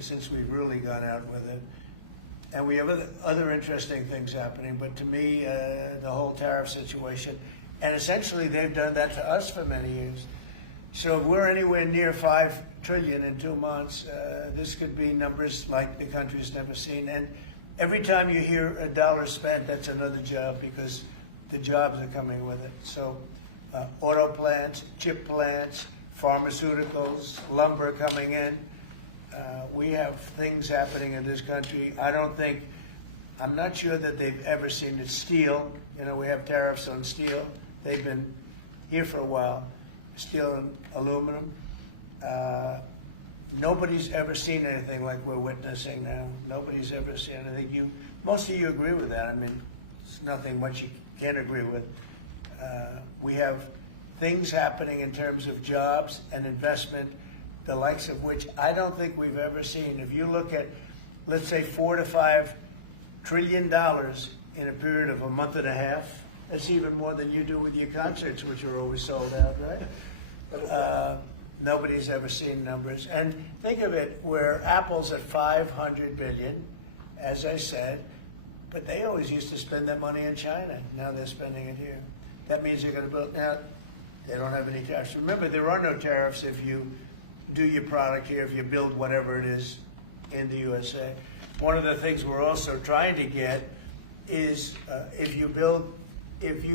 since we've really gone out with it. And we have other interesting things happening, but to me, the whole tariff situation, and essentially they've done that to us for many years. So if we're anywhere near 5 trillion in 2 months, this could be numbers like the country's never seen. And every time you hear a dollar spent, that's another job, because the jobs are coming with it. So auto plants, chip plants, pharmaceuticals, lumber coming in. We have things happening in this country. I'm not sure that they've ever seen it. Steel, we have tariffs on steel. They've been here for a while. Steel and aluminum. Nobody's ever seen anything like we're witnessing now. Nobody's ever seen anything. Most of you agree with that. I mean, it's nothing much you can't agree with. We have things happening in terms of jobs and investment, the likes of which I don't think we've ever seen. If you look at, let's say, $4 to $5 trillion in a period of a month and a half, that's even more than you do with your concerts, which are always sold out, right? Nobody's ever seen numbers. And think of it, where Apple's at 500 billion, as I said, but they always used to spend that money in China. Now they're spending it here. That means they're going to build. Now, they don't have any tariffs. Remember, there are no tariffs if you do your product here, if you build whatever it is in the USA. One of the things we're also trying to get is if you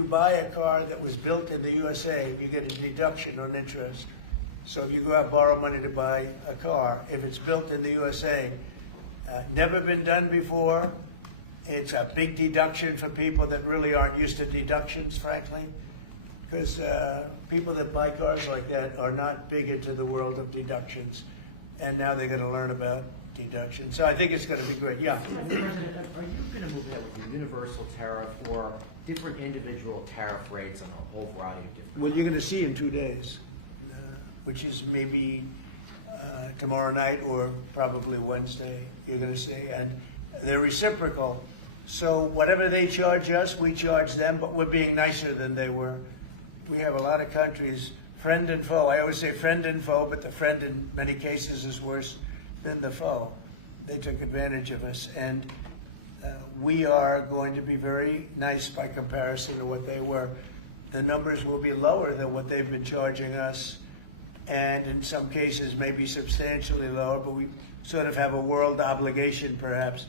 buy a car that was built in the USA, you get a deduction on interest. So if you go out and borrow money to buy a car, if it's built in the USA, never been done before, it's a big deduction for people that really aren't used to deductions, frankly, because people that buy cars like that are not big into the world of deductions, and now they're going to learn about deductions. So I think it's going to be great. Yeah. Mr. President, are you going to move ahead with a universal tariff or different individual tariff rates on a whole variety of different? Well, you're going to see in 2 days, which is maybe tomorrow night or probably Wednesday. You're going to see, and they're reciprocal. So whatever they charge us, we charge them, but we're being nicer than they were. We have a lot of countries, friend and foe. I always say friend and foe, but the friend in many cases is worse than the foe. They took advantage of us, and we are going to be very nice by comparison to what they were. The numbers will be lower than what they've been charging us, and in some cases maybe substantially lower, but we sort of have a world obligation perhaps.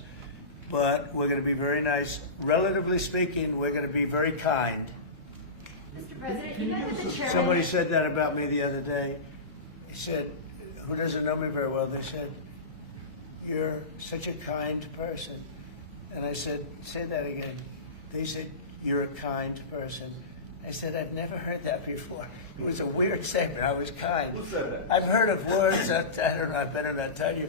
But we're going to be very nice. Relatively speaking, we're going to be very kind. Mr. President, you met with the chairman. Somebody said that about me the other day. He said, who doesn't know me very well, they said, you're such a kind person. And I said, say that again. They said, you're a kind person. I said, I've never heard that before. It was a weird statement. I was kind. Who said that? I've heard of words that, I don't know, I better not tell you.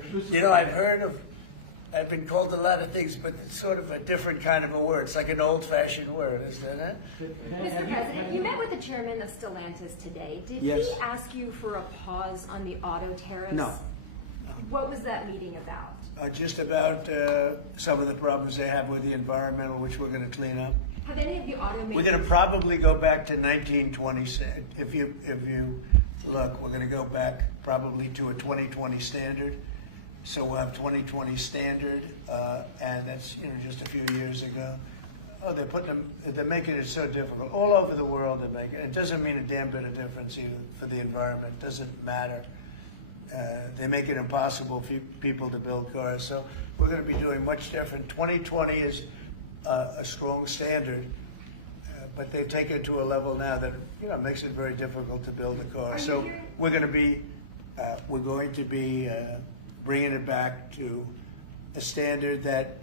I've been called a lot of things, but it's sort of a different kind of a word. It's like an old-fashioned word, isn't it? Mr. President, you met with the chairman of Stellantis today. Did Yes. he ask you for a pause on the auto tariffs? No. What was that meeting about? Just about some of the problems they have with the environmental, which we're going to clean up. Have any of the automakers... We're going to probably go back to 1920. If you look, we're going to go back probably to a 2020 standard. So we'll have 2020 standard, and that's just a few years ago. Oh, they're making it so difficult all over the world. They're making it. It doesn't mean a damn bit of difference either for the environment. It doesn't matter. They make it impossible for people to build cars. So we're going to be doing much different. 2020 is a strong standard, but they take it to a level now that makes it very difficult to build a car. So we're going to be bringing it back to a standard that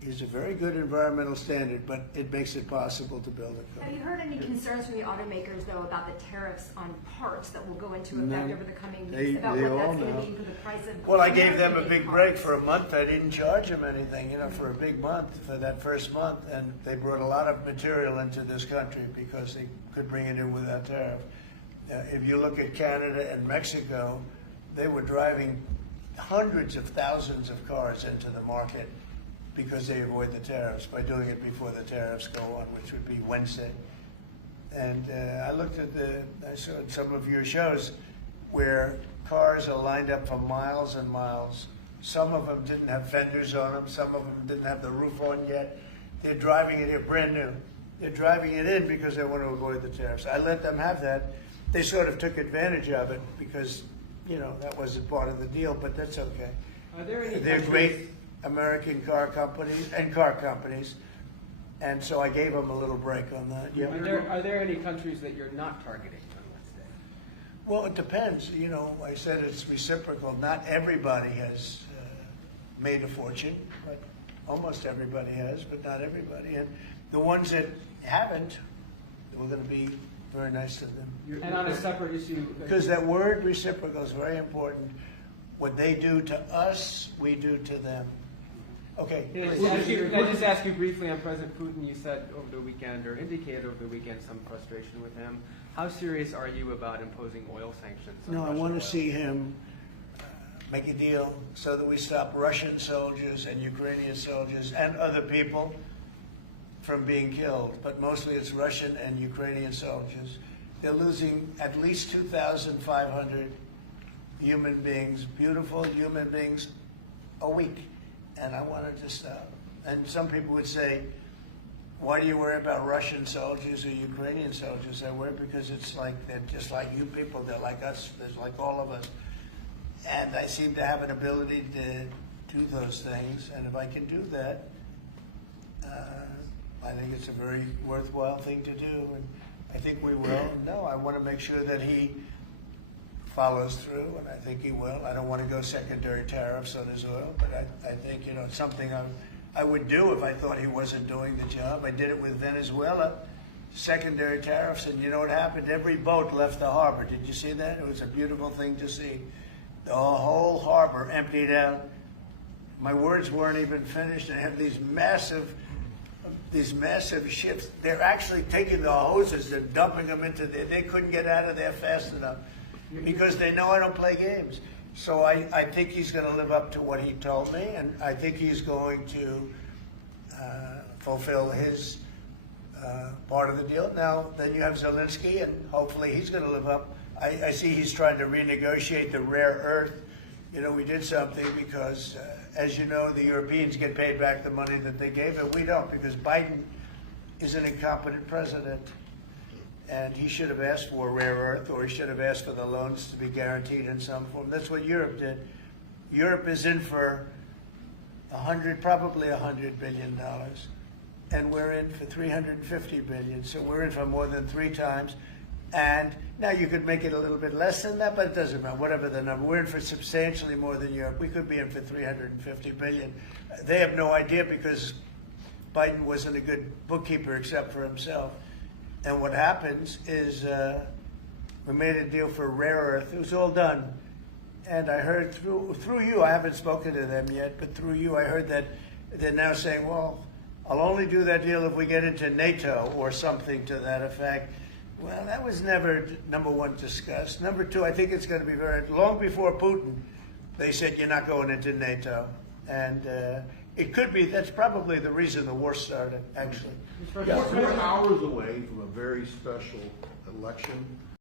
is a very good environmental standard, but it makes it possible to build a car. Have you heard any concerns from the automakers, though, about the tariffs on parts that will go into effect over the coming weeks, about what that's going to mean for the price of... Well, I gave them a big break for a month. I didn't charge them anything, for a big month, for that first month, and they brought a lot of material into this country because they could bring it in without tariff. If you look at Canada and Mexico, they were driving hundreds of thousands of cars into the market because they avoid the tariffs by doing it before the tariffs go on, which would be Wednesday. And I saw some of your shows where cars are lined up for miles and miles Some of them didn't have fenders on them. Some of them didn't have the roof on yet. They're driving it in brand new. They're driving it in because they want to avoid the tariffs. I let them have that. They sort of took advantage of it because, that wasn't part of the deal, but that's okay. Are there any They're countries- great American car companies, and so I gave them a little break on that. Yeah. Are there any countries that you're not targeting on Wednesday? Well, it depends. I said it's reciprocal. Not everybody has made a fortune, but almost everybody has, but not everybody. And the ones that haven't, we're going to be very nice to them. And on a separate issue, Because that word reciprocal is very important. What they do to us, we do to them. Okay. Can I just ask you briefly on President Putin? You said over the weekend, or indicated over the weekend, some frustration with him. How serious are you about imposing oil sanctions on No, I Russian want oil? to see him make a deal so that we stop Russian soldiers and Ukrainian soldiers and other people from being killed. But mostly it's Russian and Ukrainian soldiers. They're losing at least 2,500 human beings, beautiful human beings, a week. And I wanted to stop. And some people would say, why do you worry about Russian soldiers or Ukrainian soldiers? I worry because it's like they're just like you people. They're like us. They're like all of us. And I seem to have an ability to do those things. And if I can do that, I think it's a very worthwhile thing to do. And I think we will. No, I want to make sure that he follows through, and I think he will. I don't want to go secondary tariffs on his oil, but I think, it's something I would do if I thought he wasn't doing the job. I did it with Venezuela, secondary tariffs, and you know what happened? Every boat left the harbor. Did you see that? It was a beautiful thing to see. The whole harbor emptied out. My words weren't even finished, and I have these massive ships. They're actually taking the hoses and dumping them into there. They couldn't get out of there fast enough because they know I don't play games. So I think he's going to live up to what he told me, and I think he's going to fulfill his part of the deal. Now, then you have Zelensky, and hopefully he's going to live up. I see he's trying to renegotiate the rare earth. We did something because, as you know, the Europeans get paid back the money that they gave, and we don't, because Biden is an incompetent president. And he should have asked for rare earth, or he should have asked for the loans to be guaranteed in some form. That's what Europe did. Europe is in for probably $100 billion, and we're in for $350 billion. So we're in for more than 3 times. And now you could make it a little bit less than that, but it doesn't matter. Whatever the number, we're in for substantially more than Europe. We could be in for $350 billion. They have no idea because Biden wasn't a good bookkeeper except for himself. And what happens is we made a deal for rare earth. It was all done. And I heard through you, I haven't spoken to them yet, but through you I heard that they're now saying, well, I'll only do that deal if we get into NATO or something to that effect. Well, that was never, number one, discussed. Number two, I think it's going to be long before Putin, they said you're not going into NATO. And it could be, that's probably the reason the war started, actually. We're hours away from a very special election.